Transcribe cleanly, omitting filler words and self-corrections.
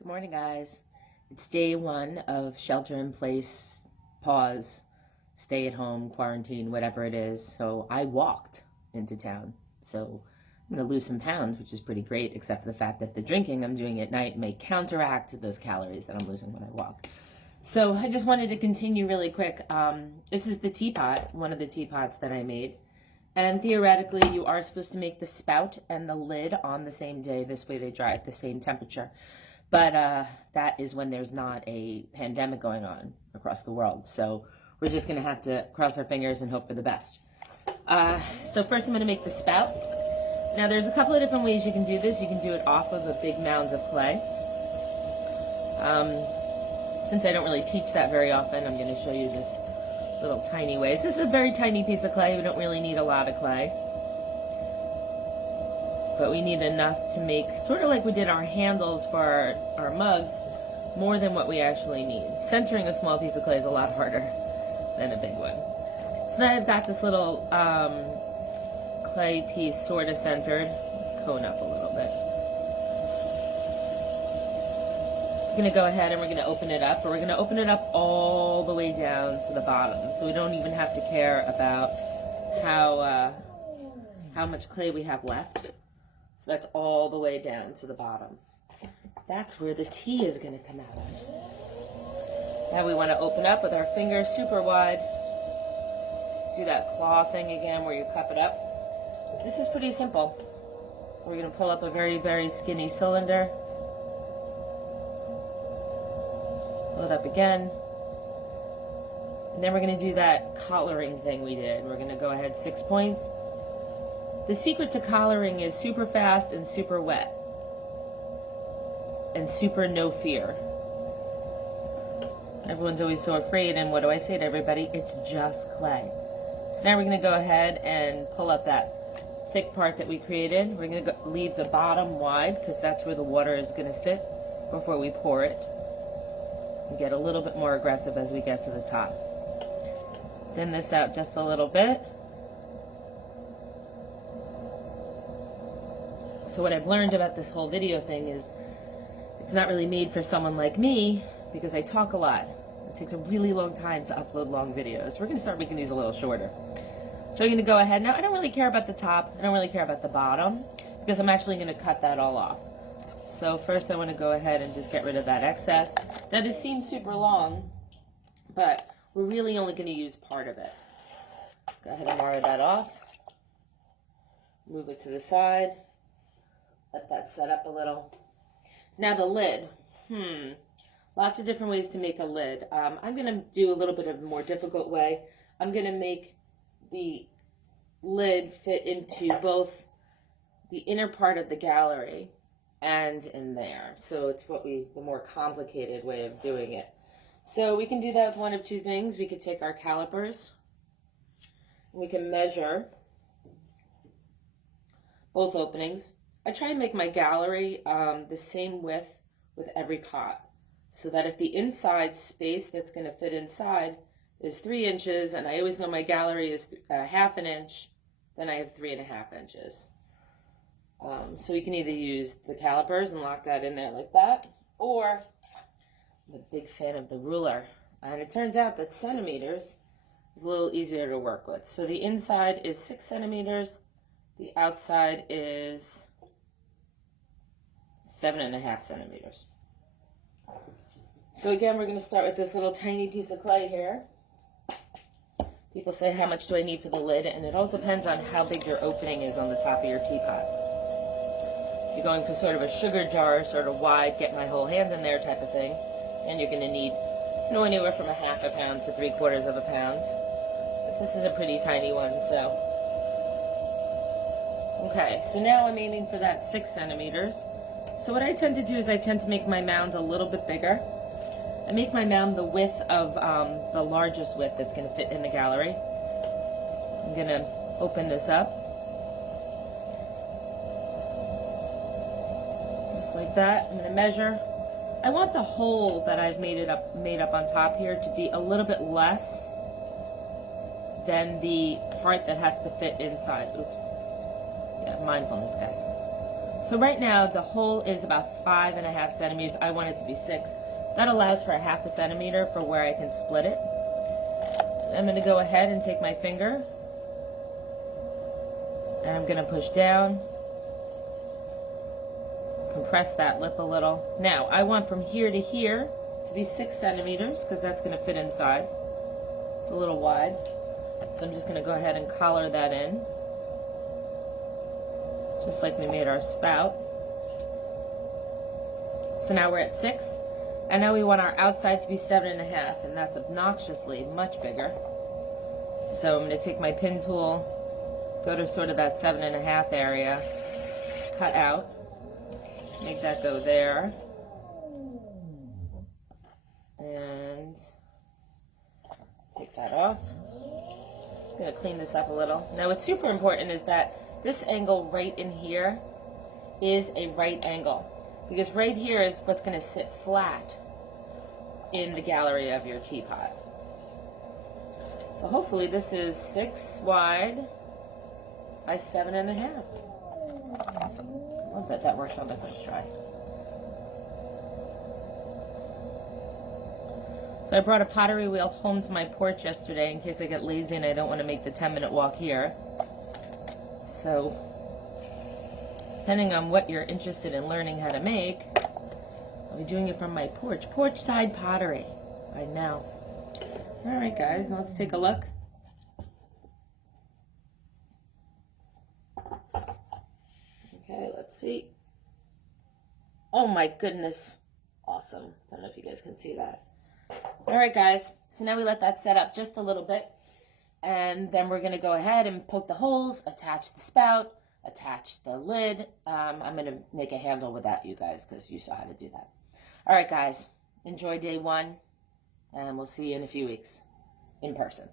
Good morning, guys. It's day one of shelter in place, pause, stay at home, quarantine, whatever it is. So I walked into town. So I'm going to lose some pounds, which is pretty great, except for the fact that the drinking I'm doing at night may counteract those calories that I'm losing when I walk. So I just wanted to continue really quick. This is the teapot, one of the teapots that I made. And theoretically, you are supposed to make the spout and the lid on the same day. This way they dry at the same temperature. But that is when there's not a pandemic going on across the world. So we're just going to have to cross our fingers and hope for the best. So first I'm going to make the spout. Now there's a couple of different ways you can do this. You can do it off of a big mound of clay. Since I don't really teach that very often, I'm going to show you this little tiny ways. This is a very tiny piece of clay. We don't really need a lot of clay. But we need enough to make, sort of like we did our handles for our mugs, more than what we actually need. Centering a small piece of clay is a lot harder than a big one. So now I've got this little clay piece sort of centered. Let's cone up a little bit. We're going to go ahead and we're going to open it up, but we're going to open it up all the way down to the bottom. So we don't even have to care about how much clay we have left. So that's all the way down to the bottom. That's where the tea is going to come out of. Now we want to open up with our fingers super wide. Do that claw thing again where you cup it up. This is pretty simple. We're going to pull up a very, very skinny cylinder. Pull it up again. And then we're going to do that collaring thing we did. We're going to go ahead 6 points. The secret to collaring is super fast and super wet. And super no fear. Everyone's always so afraid, and what do I say to everybody? It's just clay. So now we're going to go ahead and pull up that thick part that we created. We're going to leave the bottom wide because that's where the water is going to sit before we pour it. And get a little bit more aggressive as we get to the top. Thin this out just a little bit. So what I've learned about this whole video thing is it's not really made for someone like me because I talk a lot. It takes a really long time to upload long videos. We're going to start making these a little shorter. So we're going to go ahead. Now I don't really care about the top. I don't really care about the bottom because I'm actually going to cut that all off. So first I want to go ahead and just get rid of that excess. Now this seems super long, but we're really only going to use part of it. Go ahead and wire that off. Move it to the side. Let that set up a little. Now the lid. Lots of different ways to make a lid. I'm going to do a little bit of a more difficult way. I'm going to make the lid fit into both the inner part of the gallery and in there. So it's the more complicated way of doing it. So we can do that with one of two things. We could take our calipers. We can measure both openings. I try and make my gallery the same width with every pot, so that if the inside space that's going to fit inside is 3 inches, and I always know my gallery is ½ an inch, then I have 3½ inches. So we can either use the calipers and lock that in there like that, or I'm a big fan of the ruler. And it turns out that centimeters is a little easier to work with. So the inside is 6 centimeters, the outside is 7½ centimeters. So again, we're going to start with this little tiny piece of clay here. People say, how much do I need for the lid? And it all depends on how big your opening is on the top of your teapot. If you're going for sort of a sugar jar, sort of wide, get my whole hand in there type of thing, and you're going to need anywhere from ½ a pound to 3/4 of a pound. But this is a pretty tiny one, so. Okay, so now I'm aiming for that 6 centimeters. So what I tend to do is I tend to make my mound a little bit bigger. I make my mound the width of the largest width that's going to fit in the gallery. I'm going to open this up. Just like that. I'm going to measure. I want the hole that I've made up on top here to be a little bit less than the part that has to fit inside. Oops. Yeah, mindfulness, guys. So right now the hole is about 5.5 centimeters. I want it to be 6. That allows for a 1/2 centimeter for where I can split it. I'm going to go ahead and take my finger and I'm going to push down, compress that lip a little. Now I want from here to here to be 6 centimeters because that's going to fit inside. It's a little wide, so I'm just going to go ahead and collar that in, just like we made our spout. So now we're at 6, and now we want our outside to be 7.5, and that's obnoxiously much bigger. So I'm going to take my pin tool, go to sort of that 7.5 area, cut out, make that go there, and take that off. I'm going to clean this up a little. Now what's super important is that this angle right in here is a right angle, because right here is what's going to sit flat in the gallery of your teapot. So hopefully this is 6 wide by 7.5. Awesome. Love that that worked on the first try. So I brought a pottery wheel home to my porch yesterday in case I get lazy and I don't want to make the 10-minute walk here. So depending on what you're interested in learning how to make, I'll be doing it from my porch. Porch-side pottery by now. All right, guys, now let's take a look. Okay, let's see. Oh my goodness. Awesome. Don't know if you guys can see that. All right, guys, so now we let that set up just a little bit, and then we're going to go ahead and poke the holes, attach the spout, attach the lid. I'm going to make a handle with that, you guys, because you saw how to do that. All right, guys, enjoy day 1, and we'll see you in a few weeks in person.